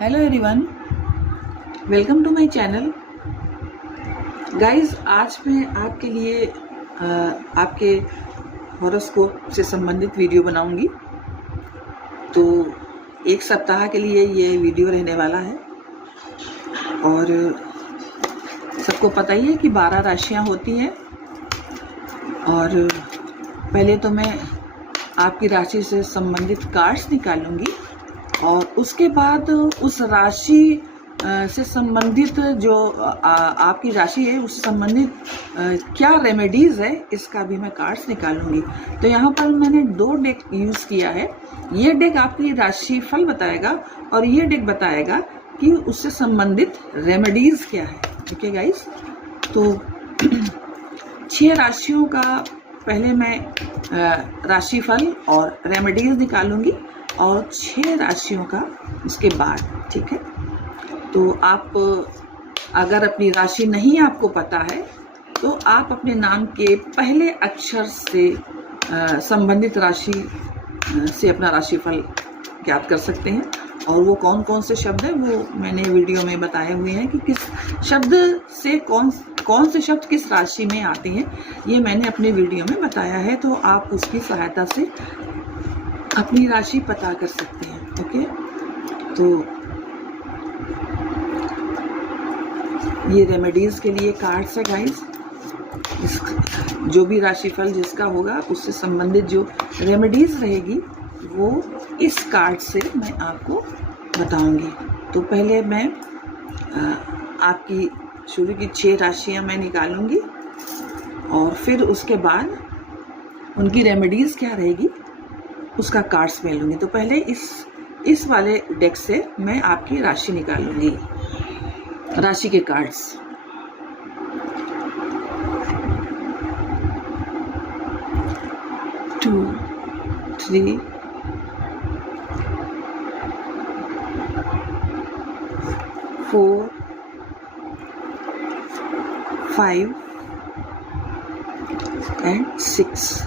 Hello everyone, welcome to my channel. Guys, आज मैं आपके लिए आपके हॉरोस्कोप से संबंधित वीडियो बनाऊंगी। तो एक सप्ताह के लिए ये वीडियो रहने वाला है और सबको पता ही है कि 12 राशियां होती हैं। और पहले तो मैं आपकी राशि से संबंधित कार्ड्स निकालूंगी और उसके बाद उस राशि से संबंधित जो आपकी राशि है उससे संबंधित क्या रेमेडीज़ है इसका भी मैं कार्ड्स निकालूंगी। तो यहाँ पर मैंने 2 डेक यूज़ किया है। ये डेक आपकी राशि फल बताएगा और ये डेक बताएगा कि उससे संबंधित रेमेडीज़ क्या है। ठीक है गाइस, तो 6 राशियों का पहले मैं राशिफल और रेमेडीज़ निकालूंगी और 6 राशियों का उसके बाद। ठीक है, तो आप अगर अपनी राशि नहीं आपको पता है तो आप अपने नाम के पहले अक्षर से संबंधित राशि से अपना राशिफल ज्ञात कर सकते हैं। और वो कौन कौन से शब्द हैं वो मैंने वीडियो में बताए हुए हैं कि किस शब्द से कौन से शब्द किस राशि में आते हैं, ये मैंने अपने वीडियो में बताया है। तो आप उसकी सहायता से अपनी राशि पता कर सकते हैं। ओके, तो ये रेमेडीज़ के लिए कार्ड्स है गाइस। जो भी राशिफल जिसका होगा उससे संबंधित जो रेमेडीज़ रहेगी वो इस कार्ड से मैं आपको बताऊंगी। तो पहले मैं आपकी शुरू की 6 राशियां मैं निकालूंगी और फिर उसके बाद उनकी रेमेडीज़ क्या रहेगी उसका कार्ड्स मैं लूँगी। तो पहले इस वाले डेक से मैं आपकी राशि निकालूंगी, राशि के कार्ड्स। To, 3, 4, 5 and 6।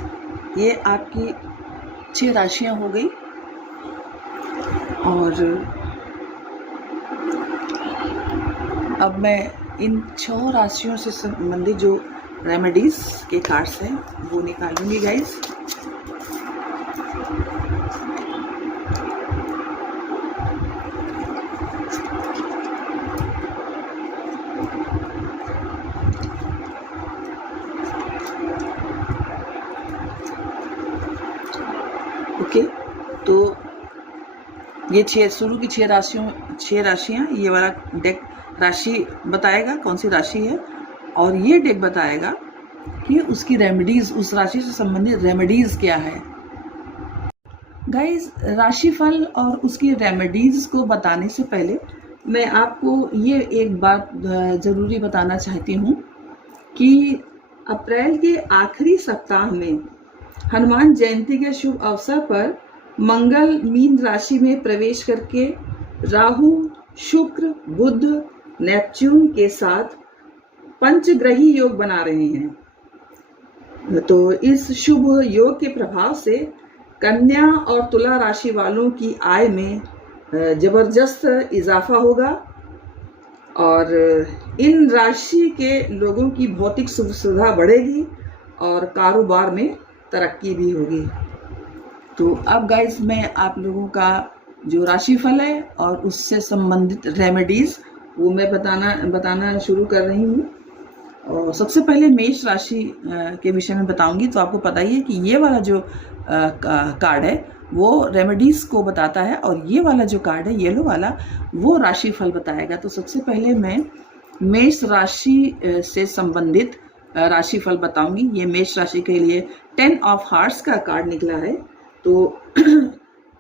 ये आपकी 6 राशियां हो गई। और अब मैं इन 6 राशियों से संबंधित जो रेमेडीज़ के कार्ड्स हैं वो निकालूंगी गाइस। ओके, तो ये 6 शुरू की 6 राशियां, ये वाला डेक राशि बताएगा कौन सी राशि है और ये डेक बताएगा कि उसकी रेमेडीज़, उस राशि से संबंधित रेमेडीज़ क्या है। गाइस, राशिफल और उसकी रेमेडीज़ को बताने से पहले मैं आपको ये एक बात ज़रूरी बताना चाहती हूँ कि अप्रैल के आखिरी सप्ताह में हनुमान जयंती के शुभ अवसर पर मंगल मीन राशि में प्रवेश करके राहु, शुक्र, बुध, नेपच्यून के साथ पंचग्रही योग बना रहे हैं। तो इस शुभ योग के प्रभाव से कन्या और तुला राशि वालों की आय में जबरदस्त इजाफा होगा और इन राशि के लोगों की भौतिक सुख सुविधा बढ़ेगी और कारोबार में तरक्की भी होगी। तो अब गाइस, मैं आप लोगों का जो राशिफल है और उससे संबंधित रेमेडीज़ वो मैं बताना शुरू कर रही हूँ। और सबसे पहले मेष राशि के विषय में बताऊंगी। तो आपको पता ही है कि ये वाला जो कार्ड है वो रेमेडीज़ को बताता है और ये वाला जो कार्ड है येलो वाला वो राशिफल बताएगा। तो सबसे पहले मैं मेष राशि से संबंधित राशिफल बताऊंगी। ये मेष राशि के लिए 10 ऑफ हार्ट्स का कार्ड निकला है। तो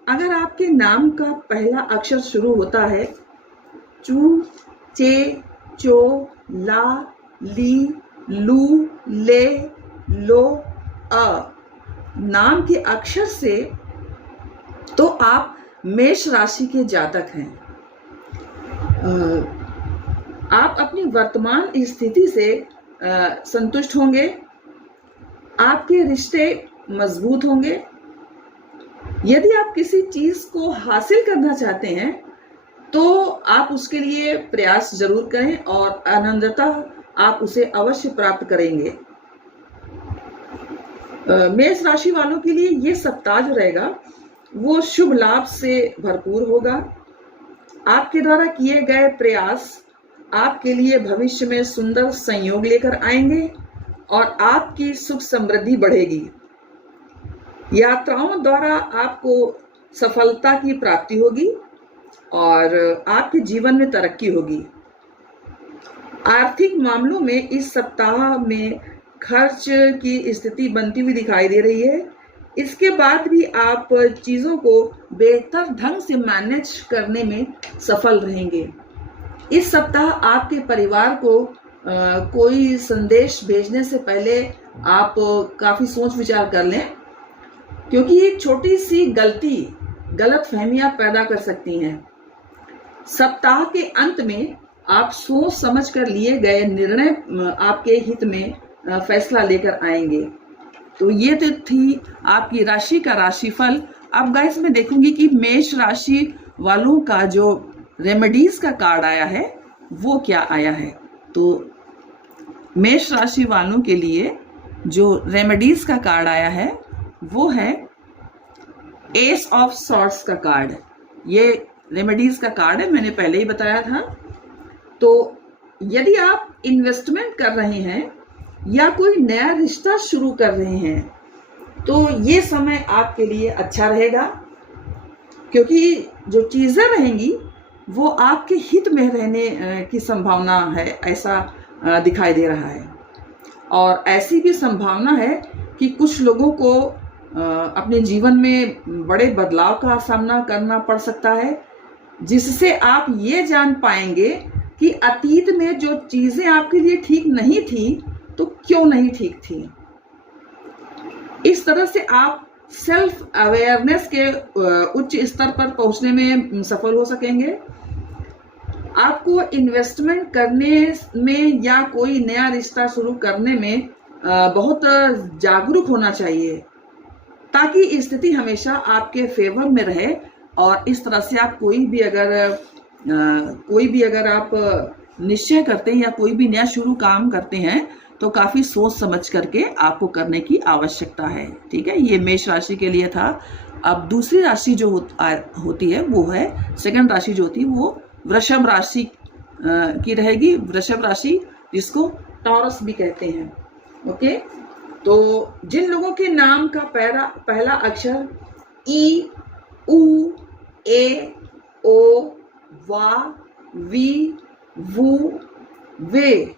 अगर आपके नाम का पहला अक्षर शुरू होता है चू, चे, चो, ला, ली, लू, ले, लो, अ नाम के अक्षर से, तो आप मेष राशि के जातक हैं। आप अपनी वर्तमान स्थिति से संतुष्ट होंगे, आपके रिश्ते मजबूत होंगे। यदि आप किसी चीज को हासिल करना चाहते हैं तो आप उसके लिए प्रयास जरूर करें और आनंदता आप उसे अवश्य प्राप्त करेंगे। मेष राशि वालों के लिए ये सप्ताह जो रहेगा वो शुभ लाभ से भरपूर होगा। आपके द्वारा किए गए प्रयास आपके लिए भविष्य में सुंदर संयोग लेकर आएंगे और आपकी सुख समृद्धि बढ़ेगी। यात्राओं द्वारा आपको सफलता की प्राप्ति होगी और आपके जीवन में तरक्की होगी। आर्थिक मामलों में इस सप्ताह में खर्च की स्थिति बनती हुई दिखाई दे रही है। इसके बाद भी आप चीज़ों को बेहतर ढंग से मैनेज करने में सफल रहेंगे। इस सप्ताह आपके परिवार को कोई संदेश भेजने से पहले आप काफ़ी सोच विचार कर लें, क्योंकि एक छोटी सी गलती गलतफहमियां पैदा कर सकती हैं। सप्ताह के अंत में आप सोच समझ कर लिए गए निर्णय आपके हित में फैसला लेकर आएंगे। तो ये तो थी आपकी राशि का राशिफल। अब गाइस मैं देखूंगी कि मेष राशि वालों का जो रेमेडीज का कार्ड आया है वो क्या आया है। तो मेष राशि वालों के लिए जो रेमेडीज का कार्ड आया है वो है एस ऑफ सॉर्ड्स का कार्ड। ये रेमेडीज का कार्ड है, मैंने पहले ही बताया था। तो यदि आप इन्वेस्टमेंट कर रहे हैं या कोई नया रिश्ता शुरू कर रहे हैं तो ये समय आपके लिए अच्छा रहेगा, क्योंकि जो चीज़ें रहेंगी वो आपके हित में रहने की संभावना है, ऐसा दिखाई दे रहा है। और ऐसी भी संभावना है कि कुछ लोगों को अपने जीवन में बड़े बदलाव का सामना करना पड़ सकता है, जिससे आप ये जान पाएंगे कि अतीत में जो चीज़ें आपके लिए ठीक नहीं थी तो क्यों नहीं ठीक थी। इस तरह से आप सेल्फ अवेयरनेस के उच्च स्तर पर पहुंचने में सफल हो सकेंगे। आपको इन्वेस्टमेंट करने में या कोई नया रिश्ता शुरू करने में बहुत जागरूक होना चाहिए, ताकि स्थिति हमेशा आपके फेवर में रहे। और इस तरह से आप कोई भी अगर आप निश्चय करते हैं या कोई भी नया शुरू काम करते हैं तो काफ़ी सोच समझ करके आपको करने की आवश्यकता है। ठीक है, ये मेष राशि के लिए था। अब दूसरी राशि जो होती है वो है, सेकंड राशि जो होती है वो वृषभ राशि की रहेगी। वृषभ राशि जिसको टॉरस भी कहते हैं। ओके, तो जिन लोगों के नाम का पहला अक्षर ई, उ, ए, ओ, वा, वी, वू, वे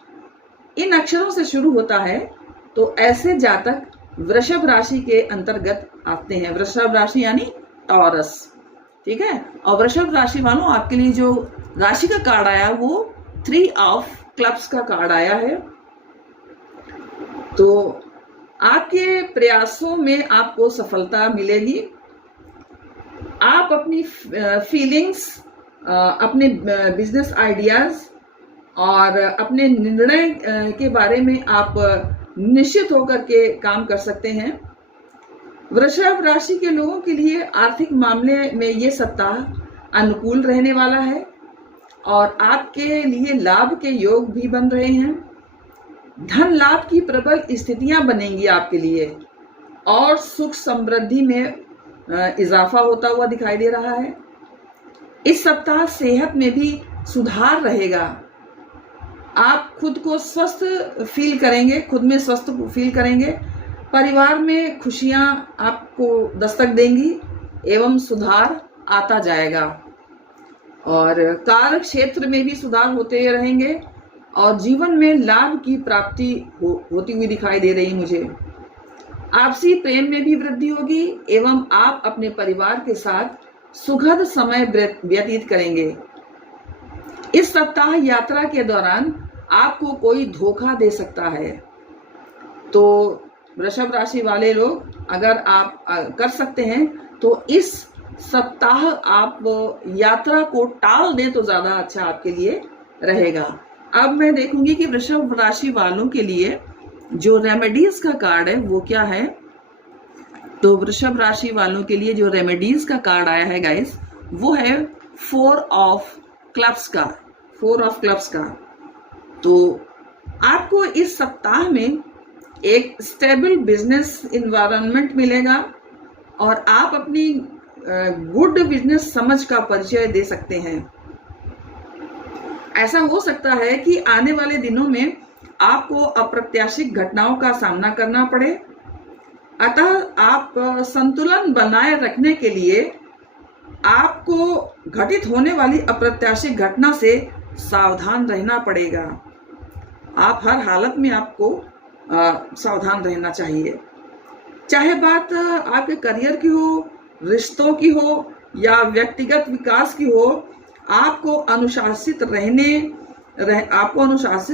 इन अक्षरों से शुरू होता है तो ऐसे जातक वृषभ राशि के अंतर्गत आते हैं। वृषभ राशि यानी टॉरस। ठीक है, और वृषभ राशि वालों आपके लिए जो राशि का कार्ड आया वो 3 ऑफ क्लब्स का कार्ड आया है। तो आपके प्रयासों में आपको सफलता मिलेगी। आप अपनी फीलिंग्स, अपने बिजनेस आइडियाज और अपने निर्णय के बारे में आप निश्चित होकर के काम कर सकते हैं। वृषभ राशि के लोगों के लिए आर्थिक मामले में ये सप्ताह अनुकूल रहने वाला है और आपके लिए लाभ के योग भी बन रहे हैं। धन लाभ की प्रबल स्थितियां बनेंगी आपके लिए और सुख समृद्धि में इजाफा होता हुआ दिखाई दे रहा है। इस सप्ताह सेहत में भी सुधार रहेगा। आप खुद को स्वस्थ फील करेंगे, खुद में स्वस्थ फील करेंगे। परिवार में खुशियां आपको दस्तक देंगी एवं सुधार आता जाएगा और कार्य क्षेत्र में भी सुधार होते रहेंगे और जीवन में लाभ की प्राप्ति होती हुई दिखाई दे रही मुझे। आपसी प्रेम में भी वृद्धि होगी एवं आप अपने परिवार के साथ सुखद समय व्यतीत करेंगे। इस सप्ताह यात्रा के दौरान आपको कोई धोखा दे सकता है, तो वृषभ राशि वाले लोग अगर आप कर सकते हैं तो इस सप्ताह आप यात्रा को टाल दें तो ज़्यादा अच्छा आपके लिए रहेगा। अब मैं देखूंगी कि वृषभ राशि वालों के लिए जो रेमेडीज का कार्ड है वो क्या है। तो वृषभ राशि वालों के लिए जो रेमेडीज का कार्ड आया है गाइस वो है 4 ऑफ क्लब्स का, 4 ऑफ क्लब्स का। तो आपको इस सप्ताह में एक स्टेबल बिजनेस इन्वायरमेंट मिलेगा और आप अपनी गुड बिजनेस समझ का परिचय दे सकते हैं। ऐसा हो सकता है कि आने वाले दिनों में आपको अप्रत्याशित घटनाओं का सामना करना पड़े, अतः आप संतुलन बनाए रखने के लिए आपको घटित होने वाली अप्रत्याशित घटना से सावधान रहना पड़ेगा। आप हर हालत में आपको सावधान रहना चाहिए, चाहे बात आपके करियर की हो, रिश्तों की हो या व्यक्तिगत विकास की हो। आपको अनुशासित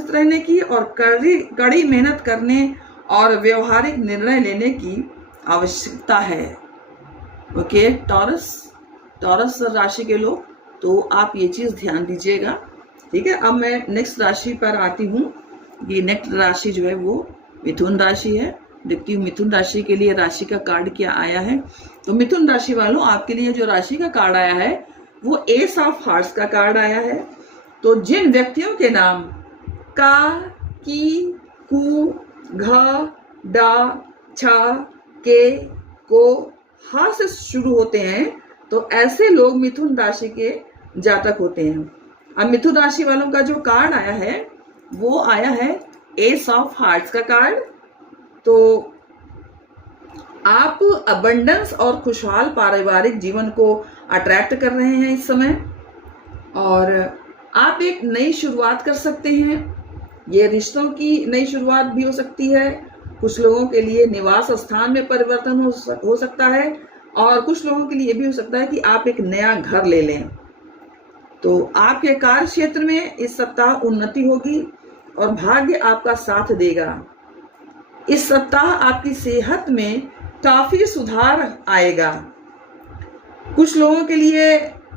रहने की और कड़ी मेहनत करने और व्यवहारिक निर्णय लेने की आवश्यकता है। ओके टॉरस राशि के लोग, तो आप ये चीज़ ध्यान दीजिएगा। ठीक है, अब मैं नेक्स्ट राशि पर आती हूँ। ये नेक्स्ट राशि जो है वो मिथुन राशि है। देखती हूँ मिथुन राशि के लिए राशि का कार्ड क्या आया है। तो मिथुन राशि वालों, आपके लिए जो राशि का कार्ड आया है वो एस ऑफ हार्ट्स का कार्ड आया है। तो जिन व्यक्तियों के नाम का, की, कु, घ, डा, छ, के, को, हा से शुरू होते हैं, तो ऐसे लोग मिथुन राशि के जातक होते हैं। अब मिथुन राशि वालों का जो कार्ड आया है वो आया है एस ऑफ हार्ट्स का कार्ड। तो आप अबंडेंस और खुशहाल पारिवारिक जीवन को अट्रैक्ट कर रहे हैं इस समय, और आप एक नई शुरुआत कर सकते हैं। ये रिश्तों की नई शुरुआत भी हो सकती है, कुछ लोगों के लिए निवास स्थान में परिवर्तन हो सकता है, और कुछ लोगों के लिए भी हो सकता है कि आप एक नया घर ले लें। तो आपके कार्य क्षेत्र में इस सप्ताह उन्नति होगी और भाग्य आपका साथ देगा। इस सप्ताह आपकी सेहत में काफी सुधार आएगा। कुछ लोगों के लिए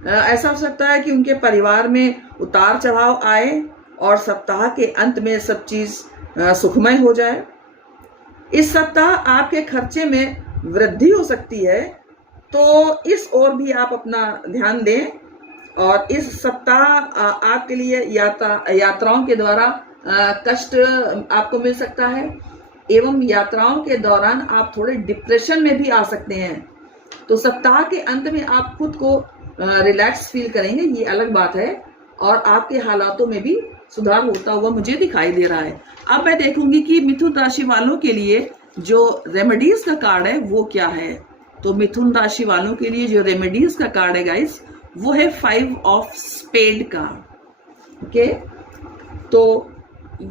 ऐसा हो सकता है कि उनके परिवार में उतार चढ़ाव आए और सप्ताह के अंत में सब चीज सुखमय हो जाए। इस सप्ताह आपके खर्चे में वृद्धि हो सकती है, तो इस ओर भी आप अपना ध्यान दें। और इस सप्ताह आपके लिए यात्राओं के द्वारा कष्ट आपको मिल सकता है, एवं यात्राओं के दौरान आप थोड़े डिप्रेशन में भी आ सकते हैं। तो सप्ताह के अंत में आप खुद को रिलैक्स फील करेंगे, ये अलग बात है, और आपके हालातों में भी सुधार होता हुआ मुझे दिखाई दे रहा है। अब मैं देखूंगी कि मिथुन राशि वालों के लिए जो रेमेडीज का कार्ड है वो क्या है। तो मिथुन राशि वालों के लिए जो रेमेडीज का कार्ड है गाइस, वो है 5 ऑफ स्पेड का। ओके, तो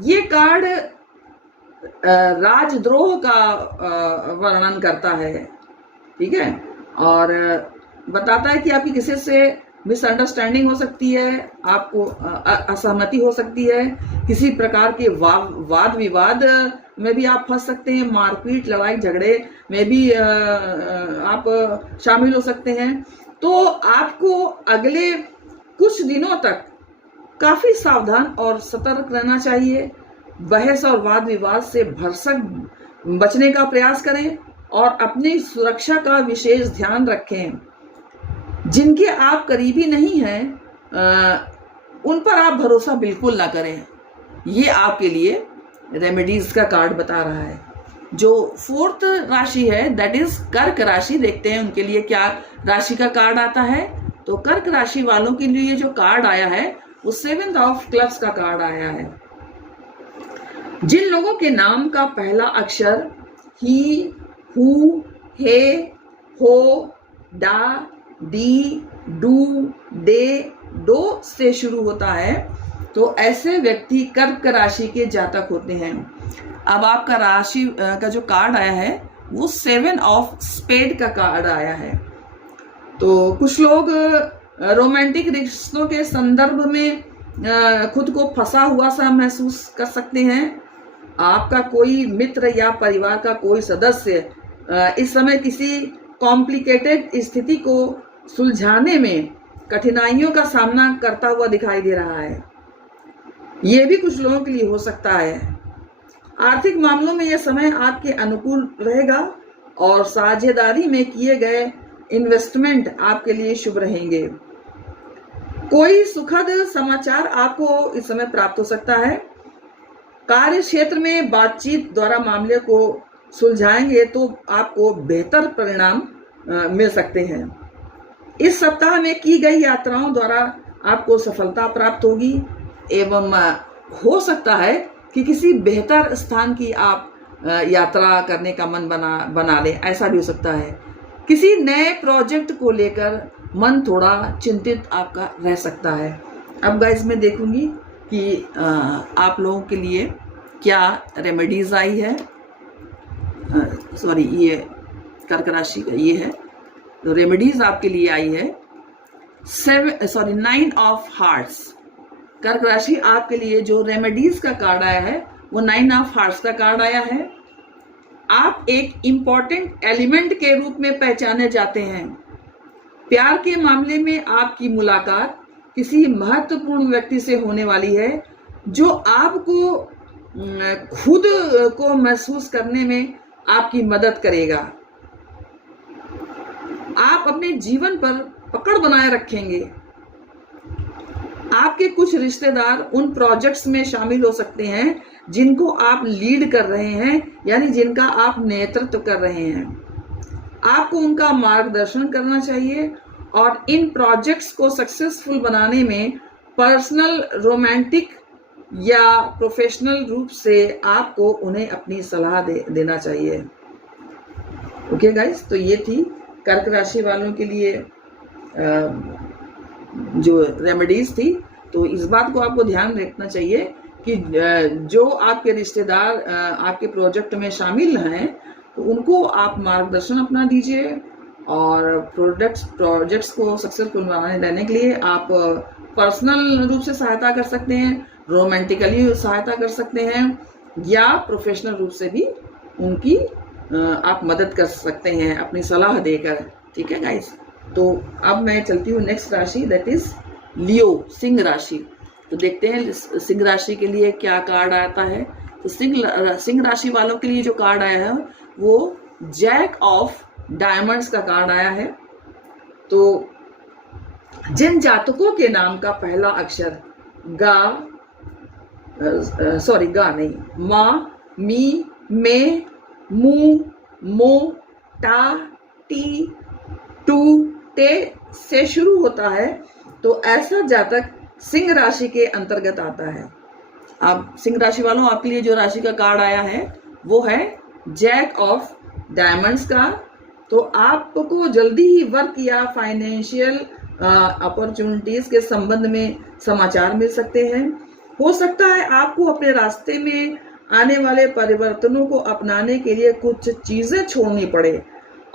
ये कार्ड राजद्रोह का वर्णन करता है। ठीक है, और बताता है कि आपकी किसी से मिसअंडरस्टैंडिंग हो सकती है, आपको असहमति हो सकती है, किसी प्रकार के वाद विवाद में भी आप फंस सकते हैं, मारपीट लड़ाई झगड़े में भी आप शामिल हो सकते हैं। तो आपको अगले कुछ दिनों तक काफी सावधान और सतर्क रहना चाहिए। बहस और वाद विवाद से भरसक बचने का प्रयास करें और अपनी सुरक्षा का विशेष ध्यान रखें। जिनके आप करीबी नहीं हैं उन पर आप भरोसा बिल्कुल ना करें। ये आपके लिए रेमेडीज का कार्ड बता रहा है। जो 4th राशि है दैट इज कर्क राशि, देखते हैं उनके लिए क्या राशि का कार्ड आता है। तो कर्क राशि वालों के लिए जो कार्ड आया है वो 7th ऑफ क्लब्स का कार्ड आया है। जिन लोगों के नाम का पहला अक्षर ही, हु, हे, हो, डा, डी, डू, डे, डो से शुरू होता है, तो ऐसे व्यक्ति कर्क राशि के जातक होते हैं। अब आपका राशि का जो कार्ड आया है वो 7 ऑफ स्पेड का कार्ड आया है। तो कुछ लोग रोमांटिक रिश्तों के संदर्भ में खुद को फंसा हुआ सा महसूस कर सकते हैं। आपका कोई मित्र या परिवार का कोई सदस्य इस समय किसी कॉम्प्लिकेटेड स्थिति को सुलझाने में कठिनाइयों का सामना करता हुआ दिखाई दे रहा है। ये भी कुछ लोगों के लिए हो सकता है। आर्थिक मामलों में यह समय आपके अनुकूल रहेगा और साझेदारी में किए गए इन्वेस्टमेंट आपके लिए शुभ रहेंगे। कोई सुखद समाचार आपको इस समय प्राप्त हो सकता है। कार्य क्षेत्र में बातचीत द्वारा मामले को सुलझाएंगे तो आपको बेहतर परिणाम मिल सकते हैं। इस सप्ताह में की गई यात्राओं द्वारा आपको सफलता प्राप्त होगी एवं हो सकता है कि किसी बेहतर स्थान की आप यात्रा करने का मन बना ले, ऐसा भी हो सकता है। किसी नए प्रोजेक्ट को लेकर मन थोड़ा चिंतित आपका रह सकता है। अब गाइस मैं देखूंगी कि आप लोगों के लिए क्या रेमेडीज आई है। सॉरी, ये कर्क राशि का ये है, तो रेमेडीज आपके लिए आई है 9 ऑफ हार्ट्स। कर्क राशि आपके लिए जो रेमेडीज का कार्ड आया है वो 9 ऑफ हार्ट्स का कार्ड आया है। आप एक इम्पॉर्टेंट एलिमेंट के रूप में पहचाने जाते हैं। प्यार के मामले में आपकी मुलाकात किसी महत्वपूर्ण व्यक्ति से होने वाली है जो आपको खुद को महसूस करने में आपकी मदद करेगा। आप अपने जीवन पर पकड़ बनाए रखेंगे। आपके कुछ रिश्तेदार उन प्रोजेक्ट्स में शामिल हो सकते हैं जिनको आप लीड कर रहे हैं, यानी जिनका आप नेतृत्व कर रहे हैं। आपको उनका मार्गदर्शन करना चाहिए और इन प्रोजेक्ट्स को सक्सेसफुल बनाने में पर्सनल, रोमांटिक या प्रोफेशनल रूप से आपको उन्हें अपनी सलाह देना चाहिए। ओके गाइस, तो ये थी कर्क राशि वालों के लिए जो रेमेडीज थी। तो इस बात को आपको ध्यान रखना चाहिए कि जो आपके रिश्तेदार आपके प्रोजेक्ट में शामिल हैं तो उनको आप मार्गदर्शन अपना दीजिए और प्रोजेक्ट्स को सक्सेसफुल बनाने के लिए आप पर्सनल रूप से सहायता कर सकते हैं, रोमांटिकली सहायता कर सकते हैं या प्रोफेशनल रूप से भी उनकी आप मदद कर सकते हैं अपनी सलाह देकर। ठीक है गाइस, तो अब मैं चलती हूँ नेक्स्ट राशि, दैट इज लियो, सिंह राशि। तो देखते हैं सिंह राशि के लिए क्या कार्ड आता है। तो सिंह राशि वालों के लिए जो कार्ड आया है वो जैक ऑफ डायमंड्स का कार्ड आया है। तो जिन जातकों के नाम का पहला अक्षर गा नहीं, मा, मी, मे, मू, मो, टा, टी, टू, ते से शुरू होता है तो ऐसा जातक सिंह राशि के अंतर्गत आता है। अब सिंह राशि वालों आपके लिए जो राशि का कार्ड आया है वो है जैक ऑफ डायमंड्स का। तो आपको जल्दी ही वर्क या फाइनेंशियल अपॉर्चुनिटीज के संबंध में समाचार मिल सकते हैं। हो सकता है आपको अपने रास्ते में आने वाले परिवर्तनों को अपनाने के लिए कुछ चीजें छोड़नी पड़े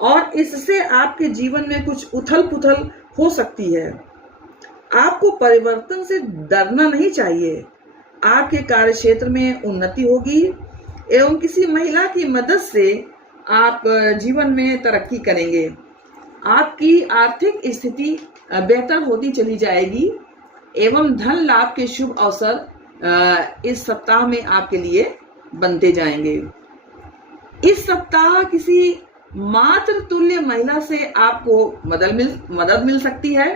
और इससे आपके जीवन में कुछ उथल पुथल हो सकती है। आपको परिवर्तन से डरना नहीं चाहिए। आपके कार्य क्षेत्र में उन्नति होगी एवं किसी महिला की मदद से आप जीवन में तरक्की करेंगे। आपकी आर्थिक स्थिति बेहतर होती चली जाएगी एवं धन लाभ के शुभ अवसर इस सप्ताह में आपके लिए बनते जाएंगे। इस सप्ताह किसी मातृ तुल्य महिला से आपको मदद मिल सकती है।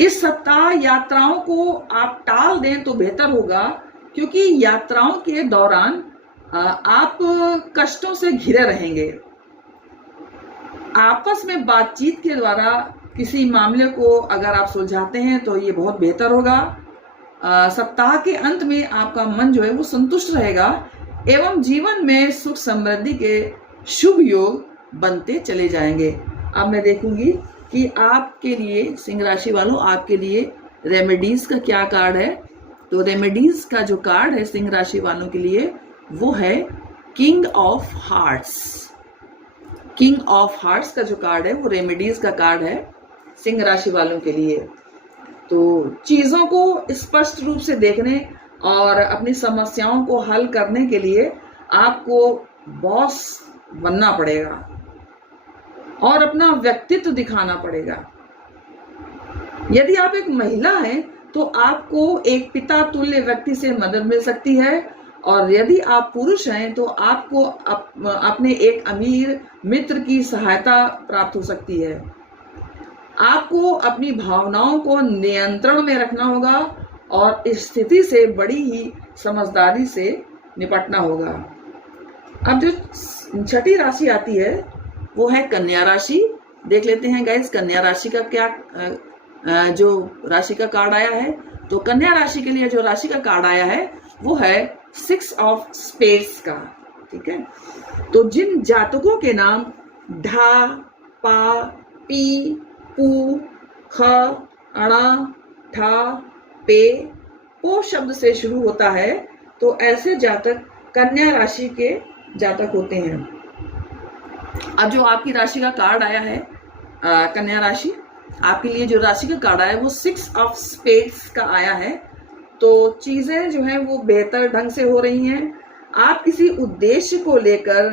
इस सप्ताह यात्राओं को आप टाल दें तो बेहतर होगा क्योंकि यात्राओं के दौरान आप कष्टों से घिरे रहेंगे। आपस में बातचीत के द्वारा किसी मामले को अगर आप सुलझाते हैं तो ये बहुत बेहतर होगा। सप्ताह के अंत में आपका मन जो है वो संतुष्ट रहेगा एवं जीवन में सुख समृद्धि के शुभ योग बनते चले जाएंगे। अब मैं देखूंगी कि आपके लिए सिंह राशि वालों आपके लिए रेमेडीज का क्या कार्ड है। तो रेमेडीज का जो कार्ड है सिंह राशि वालों के लिए वो है king of hearts. King of hearts का जो कार्ड है वो रेमेडीज का कार्ड है सिंह राशि वालों के लिए। तो चीजों को स्पष्ट रूप से देखने और अपनी समस्याओं को हल करने के लिए आपको बॉस बनना पड़ेगा और अपना व्यक्तित्व दिखाना पड़ेगा। यदि आप एक महिला हैं तो आपको एक पिता तुल्य व्यक्ति से मदद मिल सकती है और यदि आप पुरुष हैं तो आपको अपने एक अमीर मित्र की सहायता प्राप्त हो सकती है। आपको अपनी भावनाओं को नियंत्रण में रखना होगा और इस स्थिति से बड़ी ही समझदारी से निपटना होगा। अब जो छठी राशि आती है वो है कन्या राशि। देख लेते हैं गाइस कन्या राशि का क्या जो राशि का कार्ड आया है। तो कन्या राशि के लिए जो राशि का कार्ड आया है वो है 6 ऑफ स्पेड्स का। ठीक है, तो जिन जातकों के नाम ढा, पा, पी, पू, ख, अणा, ठा, पे, पो शब्द से शुरू होता है, तो ऐसे जातक कन्या राशि के जातक होते हैं। अब जो आपकी राशि का कार्ड आया है कन्या राशि, आपके लिए जो राशि का कार्ड आया है वो 6 ऑफ स्पेड्स का आया है। तो चीजें जो है वो बेहतर ढंग से हो रही हैं। आप किसी उद्देश्य को लेकर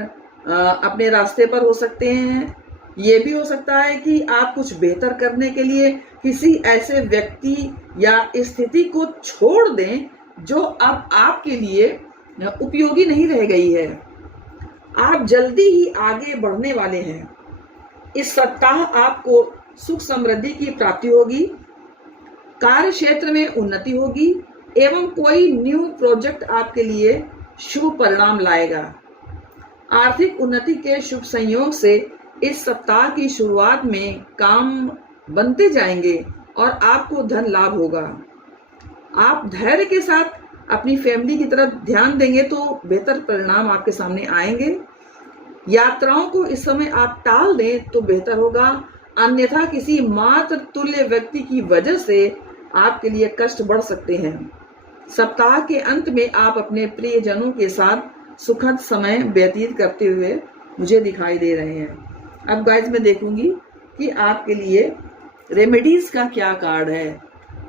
अपने रास्ते पर हो सकते हैं। ये भी हो सकता है कि आप कुछ बेहतर करने के लिए किसी ऐसे व्यक्ति या स्थिति को छोड़ दें जो अब आपके लिए उपयोगी नहीं रह गई है। आप जल्दी ही आगे बढ़ने वाले हैं। इस सप्ताह आपको सुख समृद्धि की प्राप्ति होगी, कार्य क्षेत्र में उन्नति होगी एवं कोई न्यू प्रोजेक्ट आपके लिए शुभ परिणाम लाएगा। आर्थिक उन्नति के शुभ संयोग से इस सप्ताह की शुरुआत में काम बनते जाएंगे और आपको धन लाभ होगा। आप धैर्य के साथ अपनी फैमिली की तरफ ध्यान देंगे तो बेहतर परिणाम आपके सामने आएंगे। यात्राओं को इस समय आप टाल दें तो बेहतर होगा, अन्यथा किसी मात्र तुल्य व्यक्ति की वजह से आपके लिए कष्ट बढ़ सकते हैं। सप्ताह के अंत में आप अपने प्रियजनों के साथ सुखद समय व्यतीत करते हुए मुझे दिखाई दे रहे हैं। अब गाइस मैं देखूंगी कि आपके लिए रेमेडीज का क्या कार्ड है।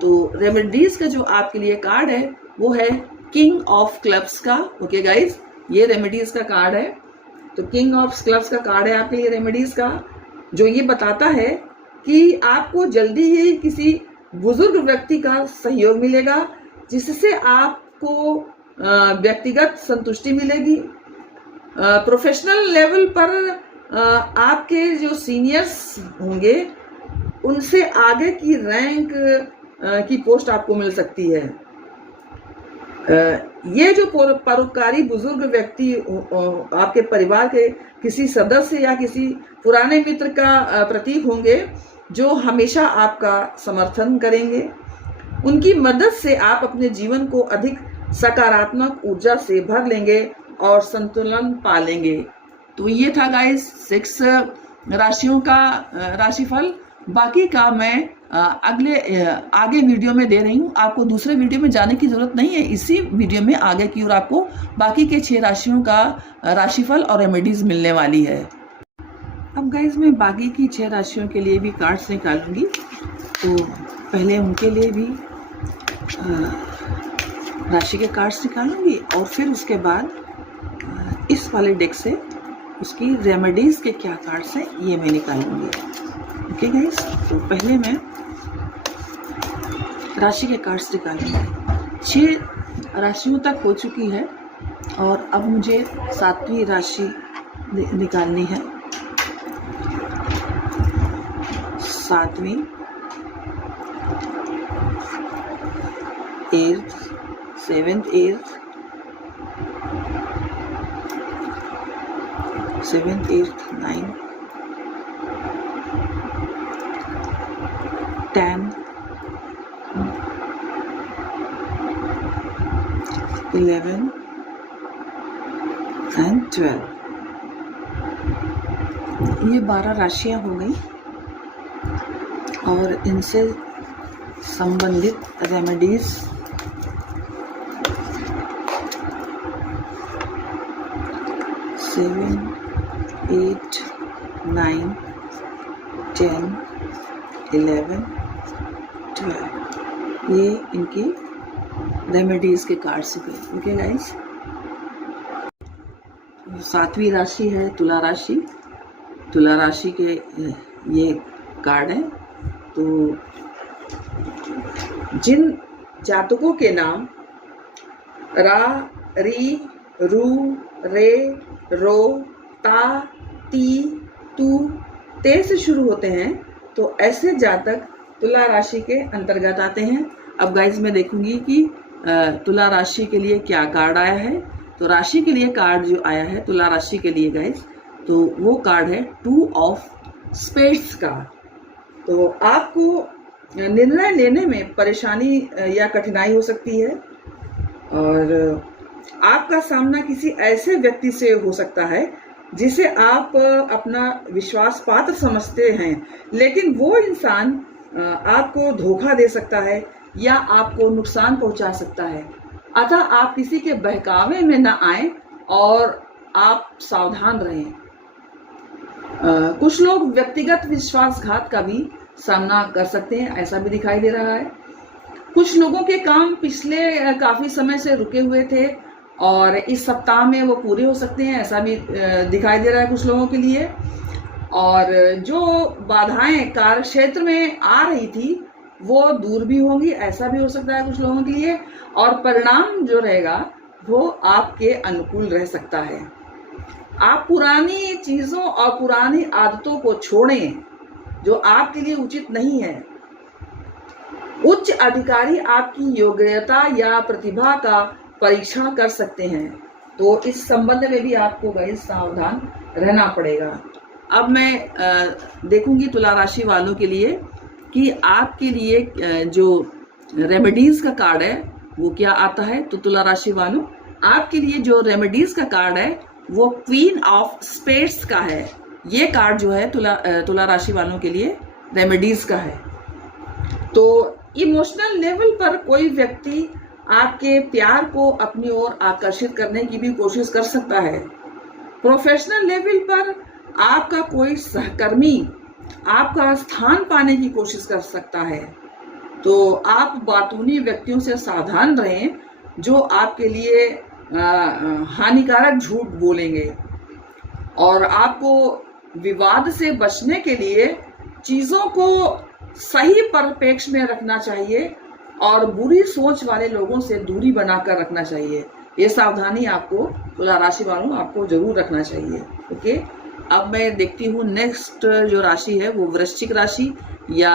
तो रेमेडीज का जो आपके लिए कार्ड है वो है किंग ऑफ क्लब्स का। ओके गाइस, ये रेमेडीज का कार्ड है। तो किंग ऑफ क्लब्स का कार्ड है आपके लिए रेमेडीज का, जो ये बताता है कि आपको जल्दी ही किसी बुजुर्ग व्यक्ति का सहयोग मिलेगा जिससे आपको व्यक्तिगत संतुष्टि मिलेगी। प्रोफेशनल लेवल पर आपके जो सीनियर्स होंगे उनसे आगे की रैंक की पोस्ट आपको मिल सकती है। ये जो परोपकारी बुजुर्ग व्यक्ति आपके परिवार के किसी सदस्य या किसी पुराने मित्र का प्रतीक होंगे जो हमेशा आपका समर्थन करेंगे। उनकी मदद से आप अपने जीवन को अधिक सकारात्मक ऊर्जा से भर लेंगे और संतुलन पालेंगे। तो ये था गाइस 6 राशियों का राशिफल। बाकी का मैं आगे वीडियो में दे रही हूँ। आपको दूसरे वीडियो में जाने की जरूरत नहीं है, इसी वीडियो में आगे की ओर आपको बाकी के 6 राशियों का राशिफल और रेमेडीज मिलने वाली है। अब गाइस मैं बाकी की 6 राशियों के लिए भी कार्ड्स निकालूंगी। तो पहले उनके लिए भी राशि के कार्ड्स निकालूंगी और फिर उसके बाद इस वाले डेक से उसकी रेमेडीज के क्या कार्ड्स हैं ये मैं निकालूंगी। ओके गाइस, तो पहले मैं राशि के कार्ड्स निकालूंगी। 6 राशियों तक हो चुकी है और अब मुझे 7वीं राशि निकालनी है। 7वीं, 8th, 7th, 8th, 7th, 8th, 9th, 10, 11 and 12। ये 12 राशियां हो गई और इनसे संबंधित रेमेडीज सेवन, 8, 9, 10, 11, 12 ये इनकी रेमेडीज के कार्ड्स गए। ओके गाइस, 7वीं राशि है तुला राशि। तुला राशि के ये कार्ड है। तो जिन जातकों के नाम रा, री, रू, रे, रो, ता, ती, तू, ते से शुरू होते हैं तो ऐसे जातक तुला राशि के अंतर्गत आते हैं। अब गाइज मैं देखूंगी कि तुला राशि के लिए क्या कार्ड आया है। तो राशि के लिए कार्ड जो आया है तुला राशि के लिए गाइज, तो वो कार्ड है 2 ऑफ स्पेड्स का। तो आपको निर्णय लेने में परेशानी या कठिनाई हो सकती है और आपका सामना किसी ऐसे व्यक्ति से हो सकता है जिसे आप अपना विश्वास पात्र समझते हैं, लेकिन वो इंसान आपको धोखा दे सकता है या आपको नुकसान पहुंचा सकता है। अतः आप किसी के बहकावे में न आए और आप सावधान रहें। कुछ लोग व्यक्तिगत विश्वासघात का भी सामना कर सकते हैं, ऐसा भी दिखाई दे रहा है। कुछ लोगों के काम पिछले काफी समय से रुके हुए थे और इस सप्ताह में वो पूरे हो सकते हैं, ऐसा भी दिखाई दे रहा है कुछ लोगों के लिए। और जो बाधाएं कार्य क्षेत्र में आ रही थी वो दूर भी होंगी, ऐसा भी हो सकता है कुछ लोगों के लिए। और परिणाम जो रहेगा वो आपके अनुकूल रह सकता है। आप पुरानी चीजों और पुरानी आदतों को छोड़ें जो आपके लिए उचित नहीं है। उच्च अधिकारी आपकी योग्यता या प्रतिभा का परीक्षण कर सकते हैं, तो इस संबंध में भी आपको गाइस सावधान रहना पड़ेगा। अब मैं देखूंगी तुला राशि वालों के लिए कि आपके लिए जो रेमेडीज का कार्ड है वो क्या आता है। तो तुला राशि वालों, आपके लिए जो रेमेडीज का कार्ड है वो क्वीन ऑफ स्पेड्स का है। ये कार्ड जो है तुला राशि वालों के लिए रेमेडीज का है। तो इमोशनल लेवल पर कोई व्यक्ति आपके प्यार को अपनी ओर आकर्षित करने की भी कोशिश कर सकता है। प्रोफेशनल लेवल पर आपका कोई सहकर्मी आपका स्थान पाने की कोशिश कर सकता है। तो आप बातूनी व्यक्तियों से सावधान रहें जो आपके लिए हानिकारक झूठ बोलेंगे। और आपको विवाद से बचने के लिए चीजों को सही परिप्रेक्ष्य में रखना चाहिए और बुरी सोच वाले लोगों से दूरी बनाकर रखना चाहिए। ये सावधानी आपको तुला राशि वालों आपको जरूर रखना चाहिए। ओके, अब मैं देखती हूँ नेक्स्ट जो राशि है वो वृश्चिक राशि या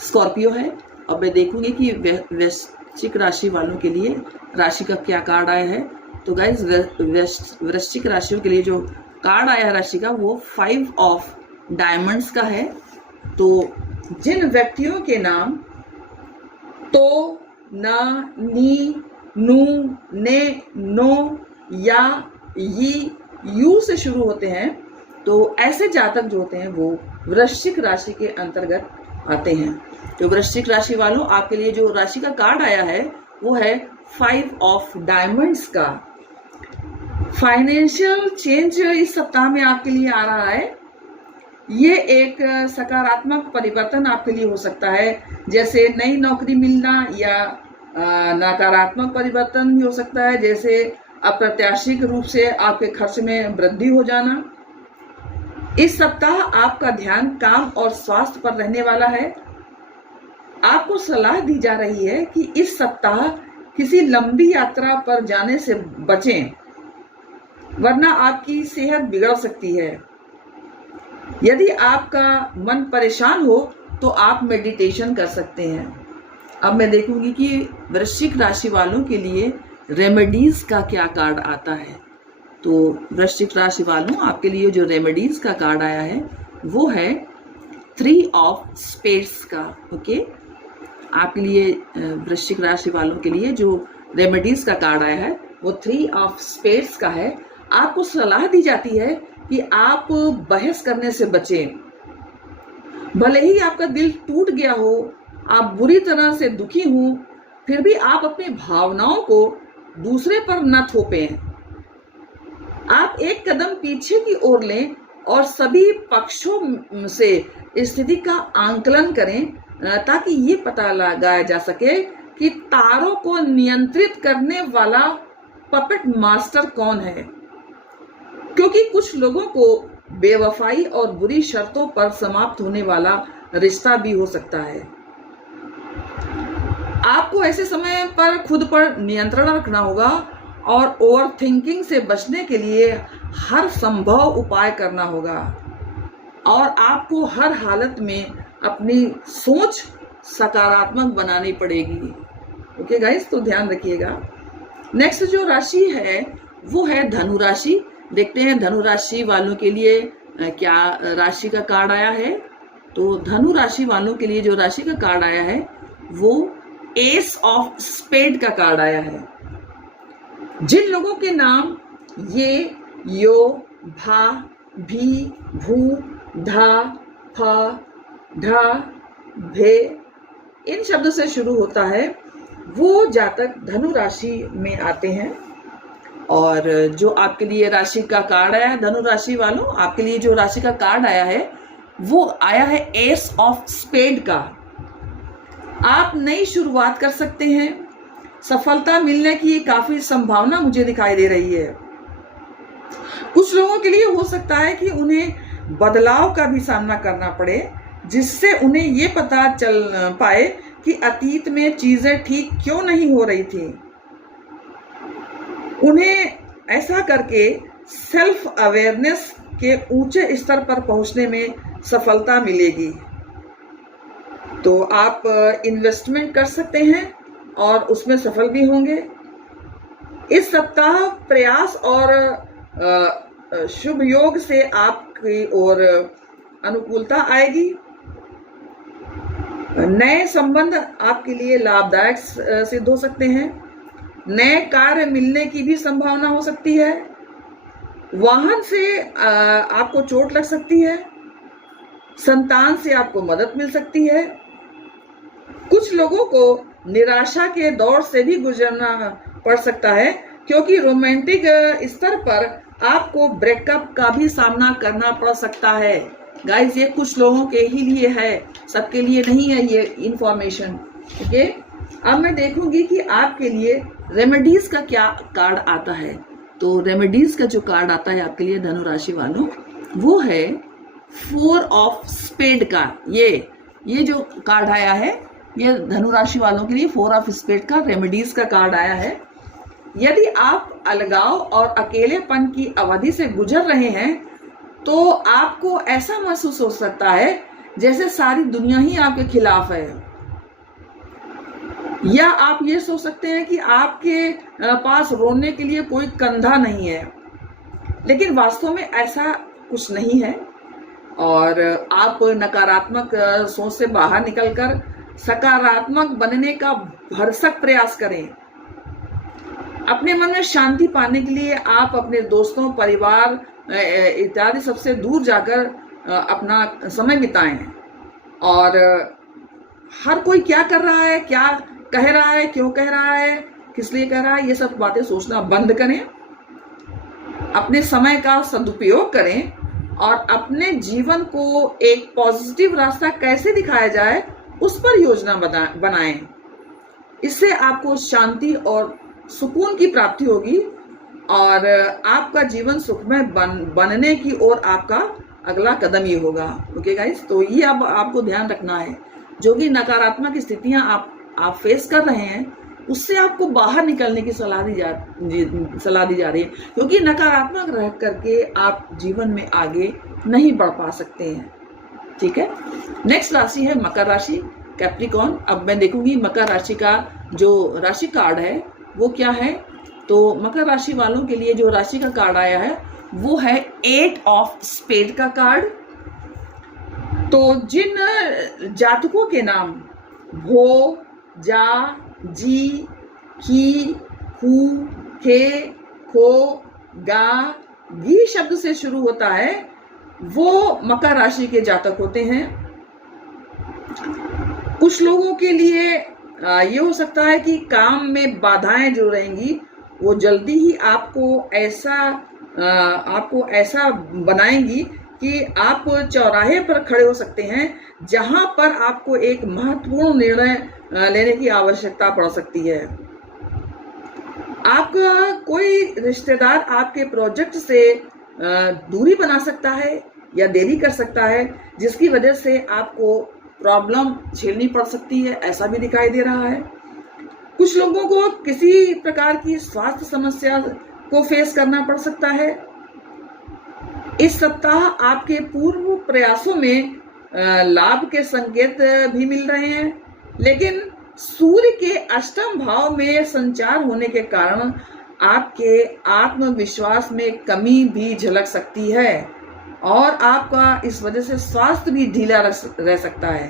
स्कॉर्पियो है। अब मैं देखूंगी कि वृश्चिक राशि वालों के लिए राशि का क्या कार्ड आया है। तो गाइज वृश्चिक राशियों के लिए जो कार्ड आया है राशि का वो 5 ऑफ डायमंड्स का है। तो जिन व्यक्तियों के नाम तो, ना, नी, नू, ने, नो या यी, यू से शुरू होते हैं, तो ऐसे जातक जो होते हैं वो वृश्चिक राशि के अंतर्गत आते हैं। तो वृश्चिक राशि वालों, आपके लिए जो राशि का कार्ड आया है वो है 5 ऑफ डायमंड्स का। फाइनेंशियल चेंज इस सप्ताह में आपके लिए आ रहा है। ये एक सकारात्मक परिवर्तन आपके लिए हो सकता है, जैसे नई नौकरी मिलना, या नकारात्मक परिवर्तन भी हो सकता है, जैसे अप्रत्याशित रूप से आपके खर्च में वृद्धि हो जाना। इस सप्ताह आपका ध्यान काम और स्वास्थ्य पर रहने वाला है। आपको सलाह दी जा रही है कि इस सप्ताह किसी लंबी यात्रा पर जाने से बचें, वरना आपकी सेहत बिगड़ सकती है। यदि आपका मन परेशान हो तो आप मेडिटेशन कर सकते हैं। अब मैं देखूंगी कि वृश्चिक राशि वालों के लिए रेमेडीज का क्या कार्ड आता है। तो वृश्चिक राशि वालों, आपके लिए जो रेमेडीज का कार्ड आया है वो है 3 ऑफ स्पेड्स का। ओके, आपके लिए वृश्चिक राशि वालों के लिए जो रेमेडीज का कार्ड आया है वो 3 ऑफ स्पेड्स का है। आपको सलाह दी जाती है कि आप बहस करने से बचें। भले ही आपका दिल टूट गया हो, आप बुरी तरह से दुखी हो, फिर भी आप अपनी भावनाओं को दूसरे पर न थोपें। आप एक कदम पीछे की ओर लें और सभी पक्षों से स्थिति का आंकलन करें, ताकि ये पता लगाया जा सके कि तारों को नियंत्रित करने वाला पपेट मास्टर कौन है। क्योंकि कुछ लोगों को बेवफाई और बुरी शर्तों पर समाप्त होने वाला रिश्ता भी हो सकता है। आपको ऐसे समय पर खुद पर नियंत्रण रखना होगा और ओवर थिंकिंग से बचने के लिए हर संभव उपाय करना होगा। और आपको हर हालत में अपनी सोच सकारात्मक बनानी पड़ेगी। ओके गाइस, तो ध्यान रखिएगा। नेक्स्ट जो राशि है वो है धनु राशि। देखते हैं धनु राशि वालों के लिए क्या राशि का कार्ड आया है। तो धनु राशि वालों के लिए जो राशि का कार्ड आया है वो एस ऑफ स्पेड का कार्ड आया है। जिन लोगों के नाम ये, यो, भा, भी, भू, धा, फा, ढा, भे इन शब्दों से शुरू होता है वो जातक धनु राशि में आते हैं। और जो आपके लिए राशि का कार्ड आया है धनु राशि वालों, आपके लिए जो राशि का कार्ड आया है वो आया है एस ऑफ स्पेड का। आप नई शुरुआत कर सकते हैं। सफलता मिलने की काफी संभावना मुझे दिखाई दे रही है। कुछ लोगों के लिए हो सकता है कि उन्हें बदलाव का भी सामना करना पड़े, जिससे उन्हें ये पता चल पाए कि अतीत में चीजें ठीक क्यों नहीं हो रही थी। उन्हें ऐसा करके सेल्फ अवेयरनेस के ऊंचे स्तर पर पहुंचने में सफलता मिलेगी। तो आप इन्वेस्टमेंट कर सकते हैं और उसमें सफल भी होंगे। इस सप्ताह प्रयास और शुभ योग से आपकी ओर अनुकूलता आएगी। नए संबंध आपके लिए लाभदायक सिद्ध हो सकते हैं। नए कार्य मिलने की भी संभावना हो सकती है। वाहन से आपको चोट लग सकती है। संतान से आपको मदद मिल सकती है। कुछ लोगों को निराशा के दौर से भी गुजरना पड़ सकता है, क्योंकि रोमांटिक स्तर पर आपको ब्रेकअप का भी सामना करना पड़ सकता है। गाइस, ये कुछ लोगों के ही लिए है, सबके लिए नहीं है ये इंफॉर्मेशन। ओके, अब मैं देखूंगी कि आपके लिए रेमेडीज का क्या कार्ड आता है। तो रेमेडीज का जो कार्ड आता है आपके लिए धनु राशि वालों, वो है 4 ऑफ स्पेड का। ये जो कार्ड आया है ये धनु राशि वालों के लिए 4 ऑफ स्पेड का रेमेडीज का कार्ड आया है। यदि आप अलगाव और अकेलेपन की अवधि से गुजर रहे हैं तो आपको ऐसा महसूस हो सकता है जैसे सारी दुनिया ही आपके खिलाफ है। या आप ये सोच सकते हैं कि आपके पास रोने के लिए कोई कंधा नहीं है, लेकिन वास्तव में ऐसा कुछ नहीं है। और आप नकारात्मक सोच से बाहर निकलकर सकारात्मक बनने का भरसक प्रयास करें। अपने मन में शांति पाने के लिए आप अपने दोस्तों, परिवार इत्यादि सबसे दूर जाकर अपना समय बिताएं। और हर कोई क्या कर रहा है, क्या कह रहा है, क्यों कह रहा है, किस लिए कह रहा है, ये सब बातें सोचना बंद करें। अपने समय का सदुपयोग करें और अपने जीवन को एक पॉजिटिव रास्ता कैसे दिखाया जाए उस पर योजना बनाएं। इससे आपको शांति और सुकून की प्राप्ति होगी और आपका जीवन सुखमय बनने की ओर आपका अगला कदम ये होगा। ओके गाइस, तो ये अब आपको ध्यान रखना है। जो भी नकारात्मक स्थितियां आप फेस कर रहे हैं उससे आपको बाहर निकलने की सलाह दी जा रही है, क्योंकि नकारात्मक रह करके आप जीवन में आगे नहीं बढ़ पा सकते हैं। ठीक है, नेक्स्ट राशि है मकर राशि, कैप्रिकॉर्न। अब मैं देखूंगी मकर राशि का जो राशि कार्ड है वो क्या है। तो मकर राशि वालों के लिए जो राशि का कार्ड आया है वो है 8 ऑफ स्पेड का कार्ड। तो जिन जातकों के नाम भो, जा, जी, की, हु, के, खो, गा, गी शब्द से शुरू होता है वो मकर राशि के जातक होते हैं। कुछ लोगों के लिए ये हो सकता है कि काम में बाधाएं जो रहेंगी वो जल्दी ही आपको ऐसा बनाएंगी कि आप चौराहे पर खड़े हो सकते हैं जहां पर आपको एक महत्वपूर्ण निर्णय लेने की आवश्यकता पड़ सकती है। आपका कोई रिश्तेदार आपके प्रोजेक्ट से दूरी बना सकता है या देरी कर सकता है, जिसकी वजह से आपको प्रॉब्लम झेलनी पड़ सकती है, ऐसा भी दिखाई दे रहा है। कुछ लोगों को किसी प्रकार की स्वास्थ्य समस्या को फेस करना पड़ सकता है। इस सप्ताह आपके पूर्व प्रयासों में लाभ के संकेत भी मिल रहे हैं, लेकिन सूर्य के अष्टम भाव में संचार होने के कारण आपके आत्मविश्वास में कमी भी झलक सकती है और आपका इस वजह से स्वास्थ्य भी ढीला रह सकता है।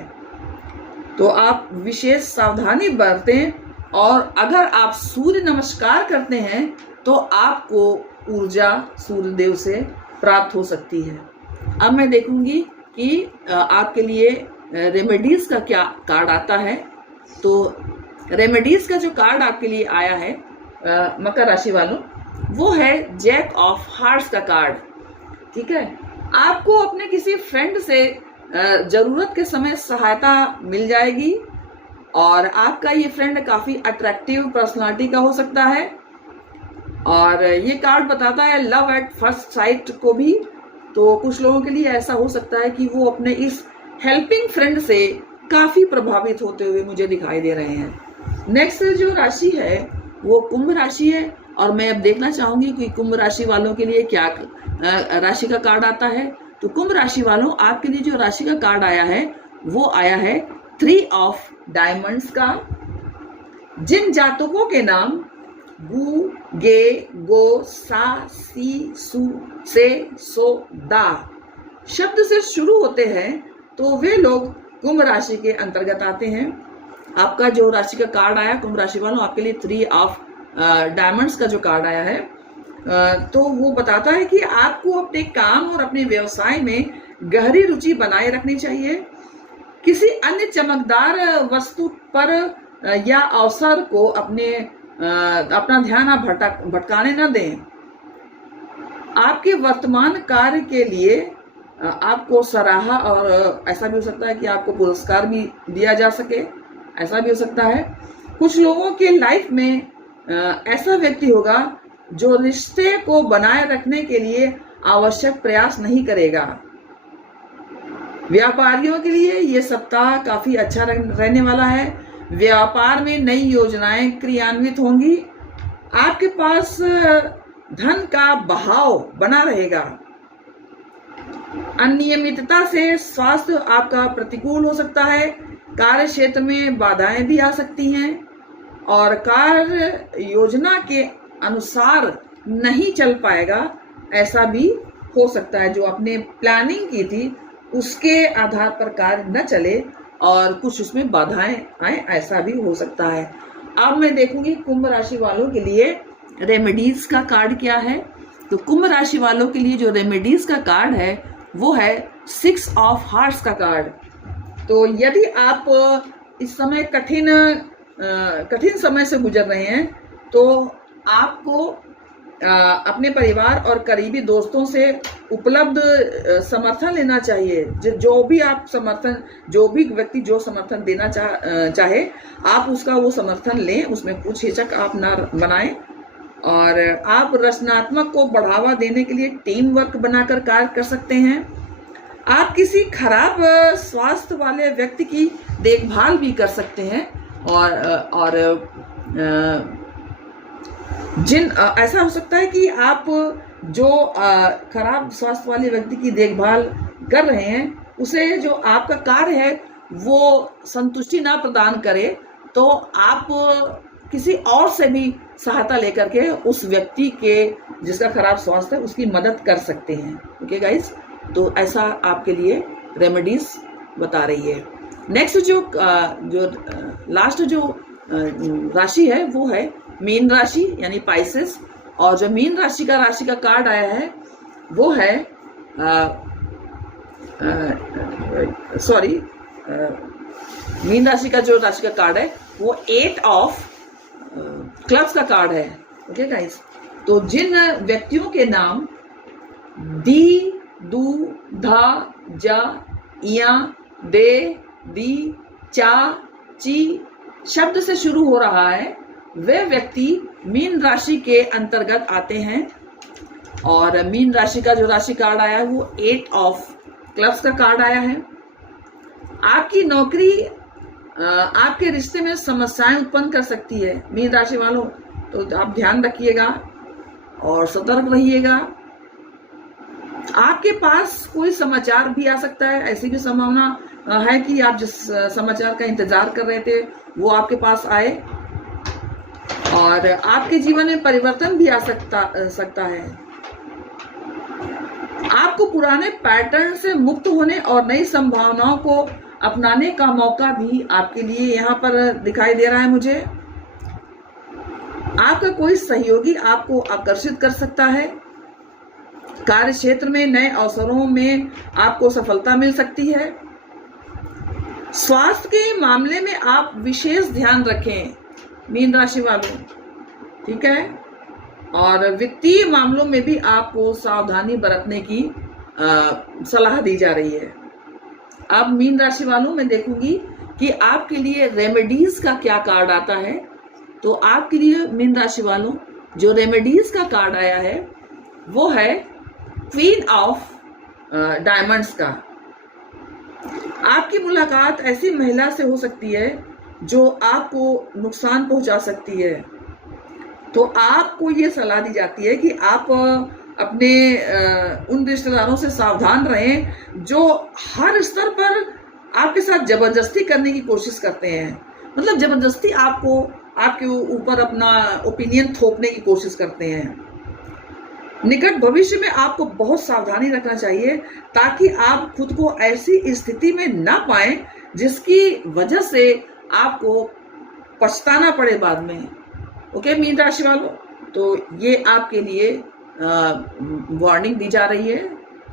तो आप विशेष सावधानी बरतें और अगर आप सूर्य नमस्कार करते हैं तो आपको ऊर्जा सूर्यदेव से प्राप्त हो सकती है। अब मैं देखूंगी कि आपके लिए रेमेडीज का क्या कार्ड आता है। तो रेमेडीज का जो कार्ड आपके लिए आया है मकर राशि वालों, वो है जैक ऑफ हार्ट्स का कार्ड। ठीक है, आपको अपने किसी फ्रेंड से जरूरत के समय सहायता मिल जाएगी और आपका ये फ्रेंड काफी अट्रैक्टिव पर्सनालिटी का हो सकता है। और ये कार्ड बताता है लव एट फर्स्ट साइट को भी। तो कुछ लोगों के लिए ऐसा हो सकता है कि वो अपने इस हेल्पिंग फ्रेंड से काफी प्रभावित होते हुए मुझे दिखाई दे रहे हैं। नेक्स्ट जो राशि है वो कुंभ राशि है और मैं अब देखना चाहूंगी कि कुंभ राशि वालों के लिए क्या राशि का कार्ड आता है। तो कुंभ राशि वालों, आपके लिए जो राशि का कार्ड आया है वो आया है 3 ऑफ डायमंड्स का। जिन जातकों के नाम गु, गे, गो, सा, सी, सु, से, सो, दा शब्द से शुरू होते हैं तो वे लोग कुंभ राशि के अंतर्गत आते हैं। आपका जो राशि का कार्ड आया कुंभ राशि वालों, आपके लिए 3 ऑफ डायमंड्स का जो कार्ड आया है, तो वो बताता है कि आपको अपने काम और अपने व्यवसाय में गहरी रुचि बनाए रखनी चाहिए। किसी अन्य चमकदार वस्तु पर या अवसर को अपना ध्यान आप भटकाने न दें। आपके वर्तमान कार्य के लिए आपको सराहा और ऐसा भी हो सकता है कि आपको पुरस्कार भी दिया जा सके, ऐसा भी हो सकता है। कुछ लोगों के लाइफ में ऐसा व्यक्ति होगा जो रिश्ते को बनाए रखने के लिए आवश्यक प्रयास नहीं करेगा। व्यापारियों के लिए ये सप्ताह काफी अच्छा रहने वाला है। व्यापार में नई योजनाएं क्रियान्वित होंगी। आपके पास धन का बहाव बना रहेगा। अनियमितता से स्वास्थ्य आपका प्रतिकूल हो सकता है। कार्य क्षेत्र में बाधाएं भी आ सकती हैं और कार्य योजना के अनुसार नहीं चल पाएगा, ऐसा भी हो सकता है। जो आपने प्लानिंग की थी उसके आधार पर कार्य न चले और कुछ उसमें बाधाएं आए, ऐसा भी हो सकता है। अब मैं देखूंगी कुंभ राशि वालों के लिए रेमेडीज का कार्ड क्या है। तो कुंभ राशि वालों के लिए जो रेमेडीज का कार्ड है वो है 6 ऑफ हार्ट्स का कार्ड। तो यदि आप इस समय कठिन समय से गुजर रहे हैं तो आपको अपने परिवार और करीबी दोस्तों से उपलब्ध समर्थन लेना चाहिए। जो भी व्यक्ति जो समर्थन देना चाहे आप उसका वो समर्थन लें, उसमें कुछ हिचक आप ना बनाएं। और आप रचनात्मक को बढ़ावा देने के लिए टीम वर्क बनाकर कार्य कर सकते हैं। आप किसी खराब स्वास्थ्य वाले व्यक्ति की देखभाल भी कर सकते हैं और ऐसा हो सकता है कि आप जो खराब स्वास्थ्य वाले व्यक्ति की देखभाल कर रहे हैं उसे जो आपका कार्य है वो संतुष्टि ना प्रदान करे, तो आप किसी और से भी सहायता लेकर के उस व्यक्ति के जिसका खराब स्वास्थ्य है उसकी मदद कर सकते हैं। ओके गाइस, तो ऐसा आपके लिए रेमेडीज बता रही है। नेक्स्ट जो लास्ट जो राशि है वो है मीन राशि यानी पाइसेस। और जो मीन राशि का कार्ड आया है वो है मीन राशि का जो राशि का कार्ड है वो 8 ऑफ क्लब्स का कार्ड है। ओके गाइस, तो जिन व्यक्तियों के नाम दी, दू, धा, जा, इया, दे, दी, चा, ची शब्द से शुरू हो रहा है वे व्यक्ति मीन राशि के अंतर्गत आते हैं। और मीन राशि का जो राशि कार्ड आया है वो 8 ऑफ क्लब्स का कार्ड आया है। आपकी नौकरी आपके रिश्ते में समस्याएं उत्पन्न कर सकती है मीन राशि वालों, तो आप ध्यान रखिएगा और सतर्क रहिएगा। आपके पास कोई समाचार भी आ सकता है, ऐसी भी संभावना है कि आप जिस समाचार का इंतजार कर रहे थे वो आपके पास आए, और आपके जीवन में परिवर्तन भी आ सकता है। आपको पुराने पैटर्न से मुक्त होने और नई संभावनाओं को अपनाने का मौका भी आपके लिए यहाँ पर दिखाई दे रहा है मुझे। आपका कोई सहयोगी आपको आकर्षित कर सकता है। कार्य क्षेत्र में नए अवसरों में आपको सफलता मिल सकती है। स्वास्थ्य के मामले में आप विशेष ध्यान रखें मीन राशि वालों, ठीक है। और वित्तीय मामलों में भी आपको सावधानी बरतने की सलाह दी जा रही है। अब मीन राशि वालों मैं देखूंगी कि आपके लिए रेमेडीज का क्या कार्ड आता है। तो आपके लिए मीन राशि वालों जो रेमेडीज का कार्ड आया है वो है क्वीन ऑफ डायमंड्स का। आपकी मुलाकात ऐसी महिला से हो सकती है जो आपको नुकसान पहुंचा सकती है। तो आपको ये सलाह दी जाती है कि आप अपने उन रिश्तेदारों से सावधान रहें जो हर स्तर पर आपके साथ जबरदस्ती करने की कोशिश करते हैं। मतलब जबरदस्ती आपको आपके ऊपर अपना ओपिनियन थोपने की कोशिश करते हैं। निकट भविष्य में आपको बहुत सावधानी रखना चाहिए ताकि आप खुद को ऐसी स्थिति में ना पाएं जिसकी वजह से आपको पछताना पड़े बाद में। ओके मीन राशि वालों, तो ये आपके लिए वार्निंग दी जा रही है।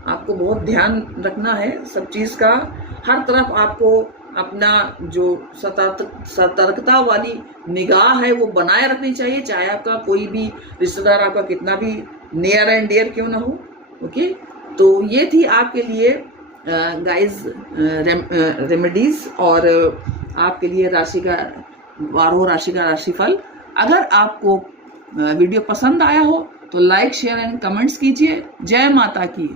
आपको बहुत ध्यान रखना है सब चीज़ का। हर तरफ आपको अपना जो सतर्कता वाली निगाह है वो बनाए रखनी चाहिए, चाहे आपका कोई भी रिश्तेदार आपका कितना भी नियर एंड डियर क्यों ना हो। ओके, तो ये थी आपके लिए गाइस रेमेडीज और आपके लिए राशि का 12 राशि का राशिफल। अगर आपको वीडियो पसंद आया हो तो लाइक शेयर एंड कमेंट्स कीजिए। जय माता की।